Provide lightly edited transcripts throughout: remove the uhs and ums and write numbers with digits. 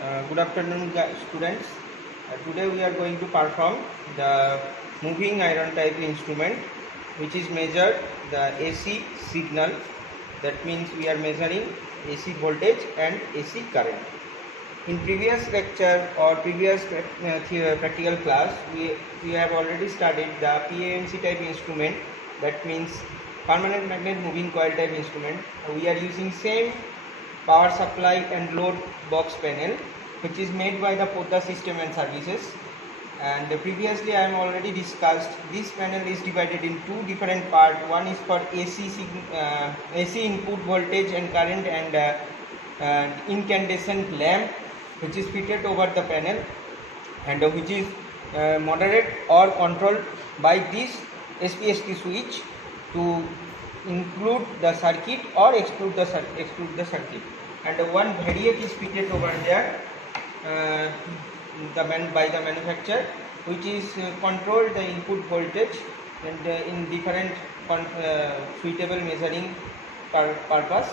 Good afternoon, students. Today we are going to perform the moving iron type instrument, which is measured the AC signal. That means we are measuring AC voltage and AC current. In previous lecture or previous practical class, we have already studied the PAMC type instrument. That means permanent magnet moving coil type instrument. We are using same power supply and load box panel, which is made by the Podda System and Services. And previously I am already discussed, this panel is divided in two different parts. One is for AC input voltage and current, and incandescent lamp which is fitted over the panel, and which is moderate or controlled by this SPST switch to include the circuit or exclude the circuit. And one variac is fitted over there by the manufacturer, which is control the input voltage and in different suitable measuring purpose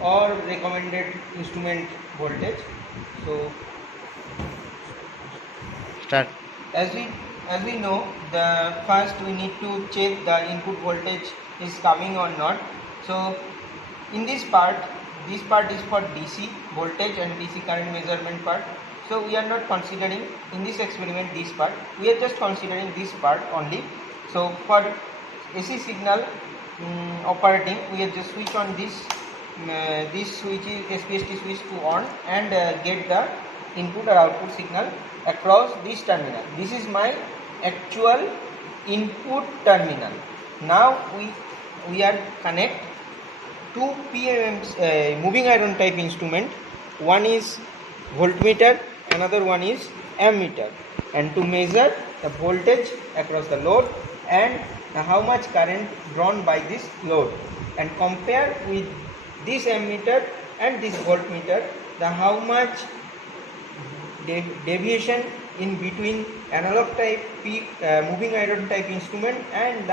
or recommended instrument voltage. So Start. as we know, the first we need to check the input voltage is coming or not. So in this part is for DC voltage and DC current measurement part. So we are not considering in this experiment this part, we are just considering this part only. So for AC signal operating, we are just switch on this switch is SPST switch to on, and get the input or output signal across this terminal. This is my actual input terminal. Now we are connect two PMMs moving iron type instrument. One is voltmeter, another one is ammeter, and to measure the voltage across the load and how much current drawn by this load, and compare with this ammeter and this voltmeter the how much deviation in between analog type moving iron type instrument and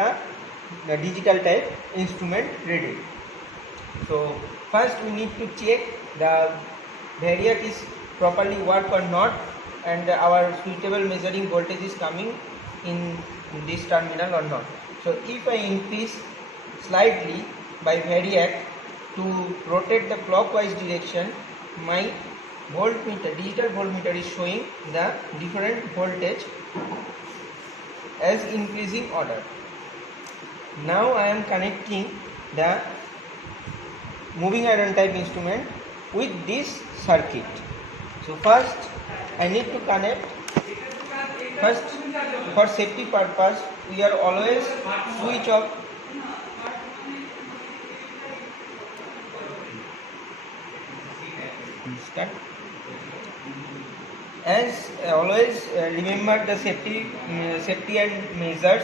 the digital type instrument reading. So first we need to check the variac is properly work or not, and our suitable measuring voltage is coming in this terminal or not. So if I increase slightly by variac to rotate the clockwise direction, my digital voltmeter is showing the different voltage as increasing order. Now I am connecting the moving iron type instrument with this circuit. So first I need to connect. First, for safety purpose, we are always switch off. As always, remember the safety and measures.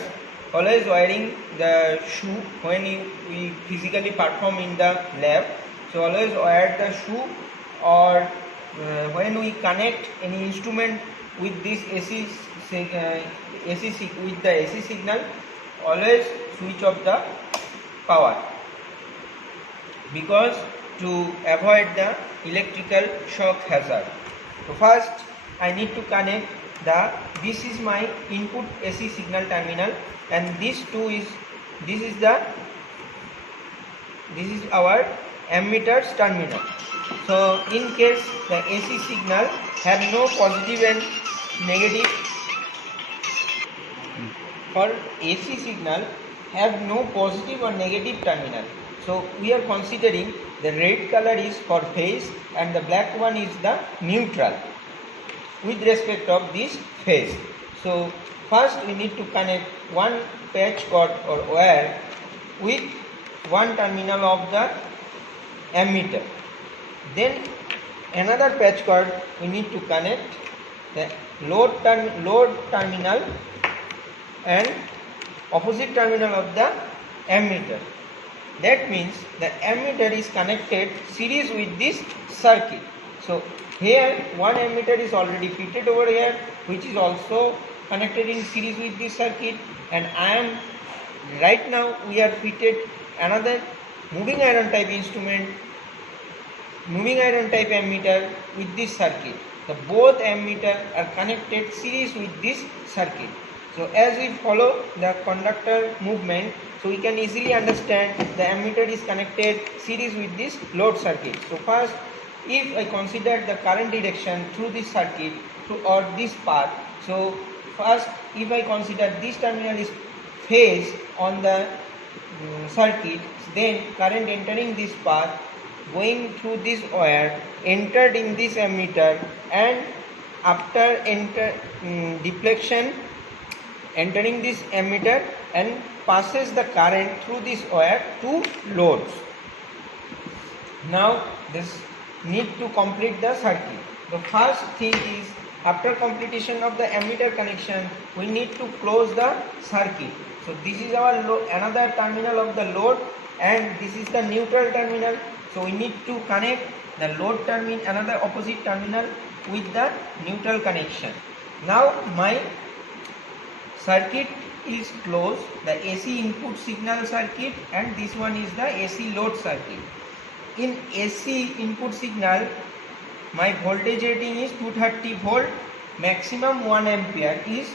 Always wearing the shoe when we physically perform in the lab. So always wear the shoe, or when we connect any instrument with this AC signal, always switch off the power, because to avoid the electrical shock hazard. So first I need to connect this is my input AC signal terminal, and this is our ammeter's terminal. So in case the AC signal have no positive and negative, for AC signal have no positive or negative terminal. So we are considering the red color is for phase and the black one is the neutral with respect of this phase. So first we need to connect one patch cord or wire with one terminal of the ammeter. Then another patch cord we need to connect the load terminal and opposite terminal of the ammeter. That means the ammeter is connected series with this circuit. So here one ammeter is already fitted over here, which is also connected in series with this circuit, and right now we are fitted another moving iron type instrument, moving iron type ammeter with this circuit. the both ammeter are connected series with this circuit. So as we follow the conductor movement, so we can easily understand the ammeter is connected series with this load circuit. So first, if I consider the current direction through this circuit or this path, so first if I consider this terminal is phase on the circuit, then current entering this path going through this wire entered in this ammeter, and after deflection entering this ammeter and passes the current through this wire to loads. Now this need to complete the circuit. The first thing is, after completion of the ammeter connection, we need to close the circuit. So this is our another terminal of the load, and this is the neutral terminal. So we need to connect the load terminal, another opposite terminal, with the neutral connection. Now my circuit is closed, the AC input signal circuit, and this one is the AC load circuit. In AC input signal, my voltage rating is 230 volt, maximum 1 ampere is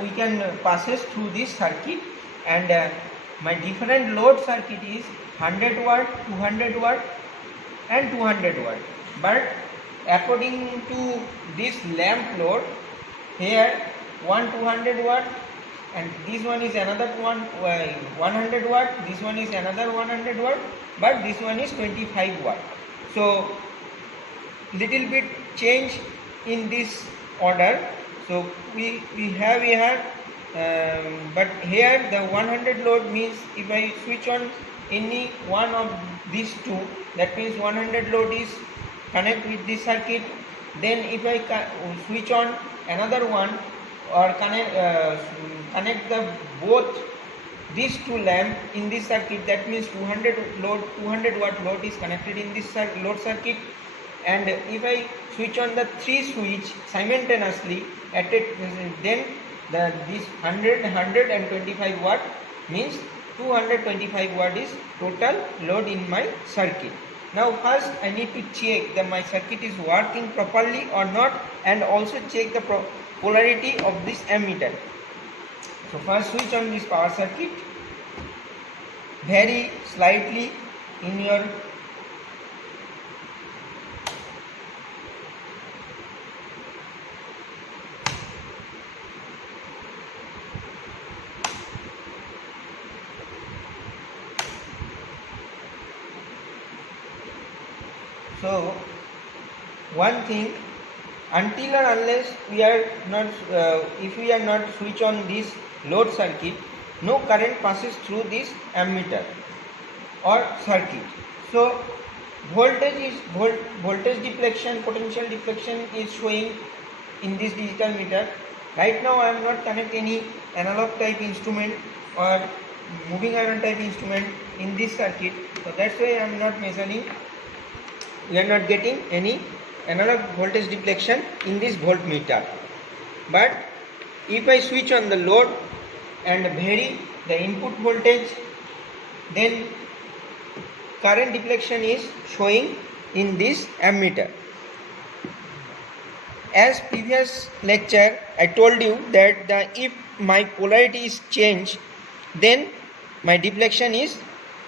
we can passes through this circuit, and my different load circuit is 100 watt, 200 watt and 200 watt. But according to this lamp load, here one 200 watt and this one is another one 100 watt, this one is another 100 watt, but this one is 25 watt. So little bit change in this order. So we have here, but here the 100 load means if I switch on any one of these two, that means 100 load is connect with this circuit. Then if I switch on another one or connect the both these two lamp in this circuit, that means 200 watt load is connected in this load circuit. And if I switch on the three switch simultaneously at it, then this 100 and 25 watt means 225 watt is total load in my circuit. Now first I need to check that my circuit is working properly or not, and also check the polarity of this ammeter. So first switch on this power circuit, very slightly in your so one thing, until or unless we are not if we are not switch on this load circuit, no current passes through this ammeter or circuit. So voltage deflection, potential deflection is showing in this digital meter. Right now I am not connect any analog type instrument or moving iron type instrument in this circuit, so that's why I am not measuring. We are not getting any analog voltage deflection in this voltmeter. But if I switch on the load and vary the input voltage, then current deflection is showing in this ammeter. As previous lecture I told you that if my polarity is changed, then my deflection is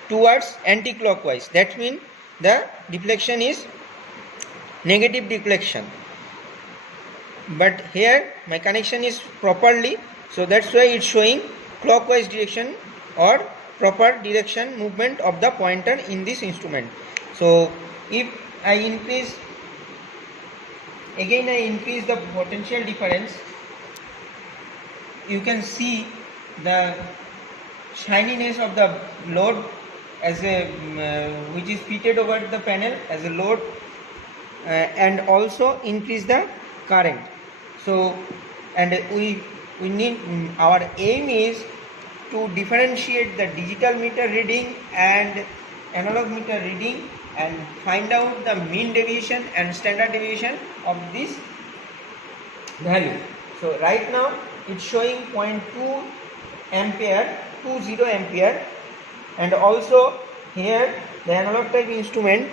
towards anti-clockwise. That means the deflection is negative deflection. But here my connection is properly, so that's why it's showing clockwise direction or proper direction movement of the pointer in this instrument. So if I increase the potential difference, you can see the shininess of the load as a which is fitted over the panel as a load, and also increase the current. So and we need, our aim is to differentiate the digital meter reading and analog meter reading and find out the mean deviation and standard deviation of this value. So right now it's showing 0.2 ampere, 20 ampere, and also here the analog type instrument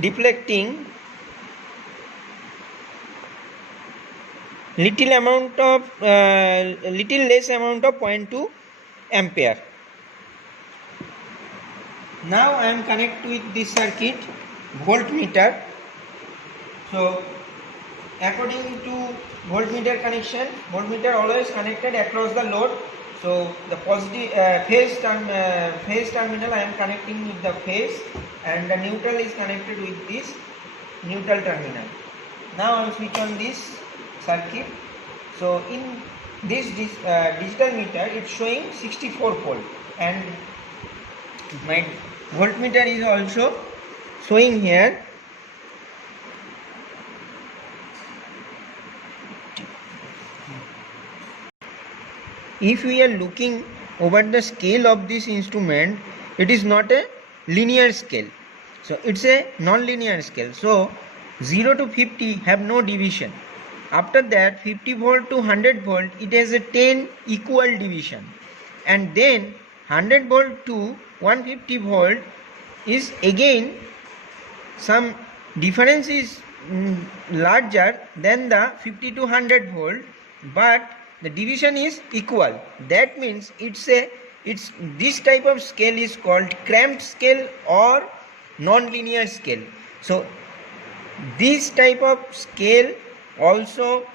deflecting little less amount of 0.2 ampere. Now I am connect with this circuit voltmeter. So according to voltmeter connection, voltmeter always connected across the load. So the positive phase terminal I am connecting with the phase, and the neutral is connected with this neutral terminal. Now I will switch on this circuit. So in this digital meter, it's showing 64 volt, and my voltmeter is also showing here if we are looking over the scale of this instrument, it is not a linear scale, so it's a non-linear scale. So 0 to 50 have no division. After that 50 volt to 100 volt, it has a 10 equal division, and then 100 volt to 150 volt is again some difference is larger than the 50 to 100 volt, but the division is equal. That means it's this type of scale is called cramped scale or non-linear scale. So this type of scale also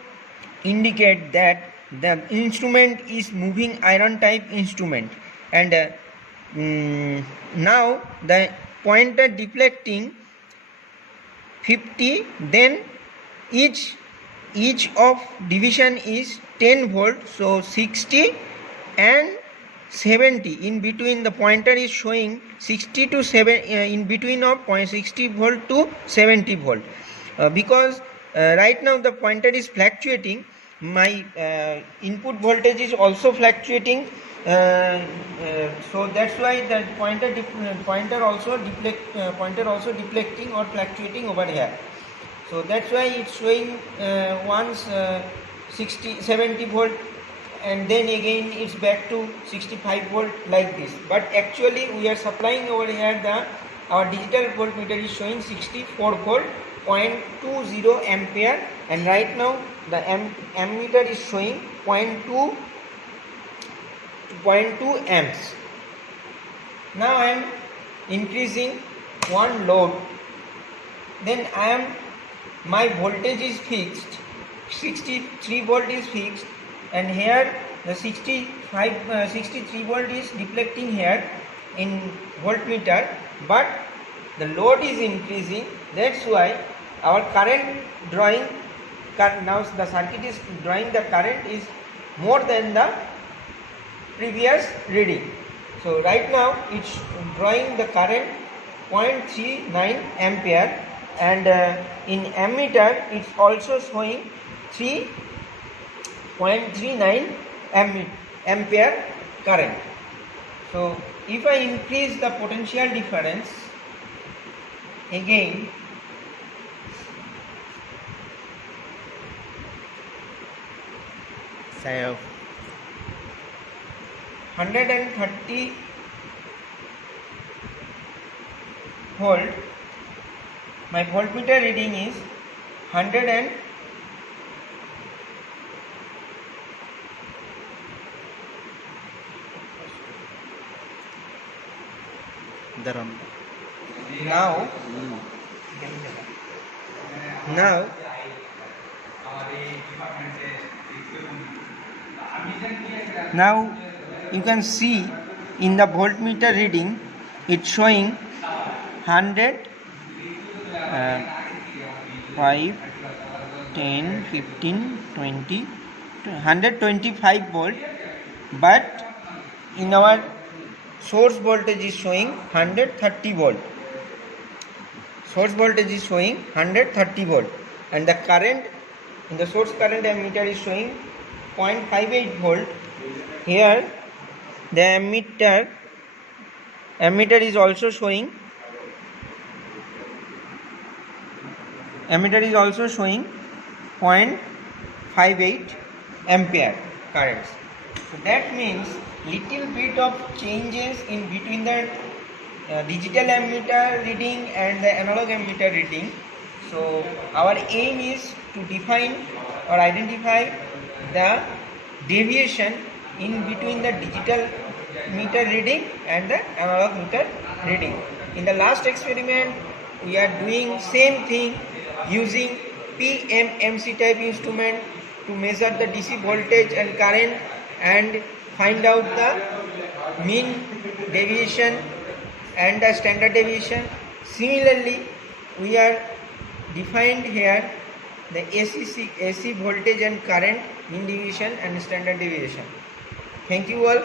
indicate that the instrument is moving iron type instrument, and now the pointer deflecting 50, then each of division is 10 volt, so 60 and 70. In between the pointer is showing 60 to 7 in between of 60 volt to 70 volt, because right now the pointer is fluctuating. My input voltage is also fluctuating, so that's why the pointer also deflecting or fluctuating over here. So that's why it's showing once 70 volt, and then again it's back to 65 volt like this. But actually we are supplying over here our digital voltmeter is showing 64 volt 0.20 ampere, and right now the ammeter is showing 0.2 amps. Now I am increasing one load, then my voltage is fixed, 63 volt is fixed, and here the 63 volt is deflecting here in voltmeter, but the load is increasing. That's why our current drawing, now the circuit is drawing the current is more than the previous reading. So right now it's drawing the current 0.39 ampere, and in ammeter it's also showing 3.39 ampere current. So if I increase the potential difference again, so 130 volt, my voltmeter reading is 100 and now you can see in the voltmeter reading it's showing 100, 5, 10, 15, 20, 125 volt, but in our source voltage is showing 130 volt. Source voltage is showing 130 volt, and the current in the source current ammeter is showing 0.58 volt. Here the ammeter is also showing 0.58 ampere currents. So that means little bit of changes in between the digital ammeter reading and the analog ammeter reading. So our aim is to to define or identify the deviation in between the digital meter reading and the analog meter reading. In the last experiment, we are doing same thing using PMMC type instrument to measure the DC voltage and current and find out the mean deviation and the standard deviation. Similarly, we are defined here the AC voltage and current, mean deviation and standard deviation. Thank you all.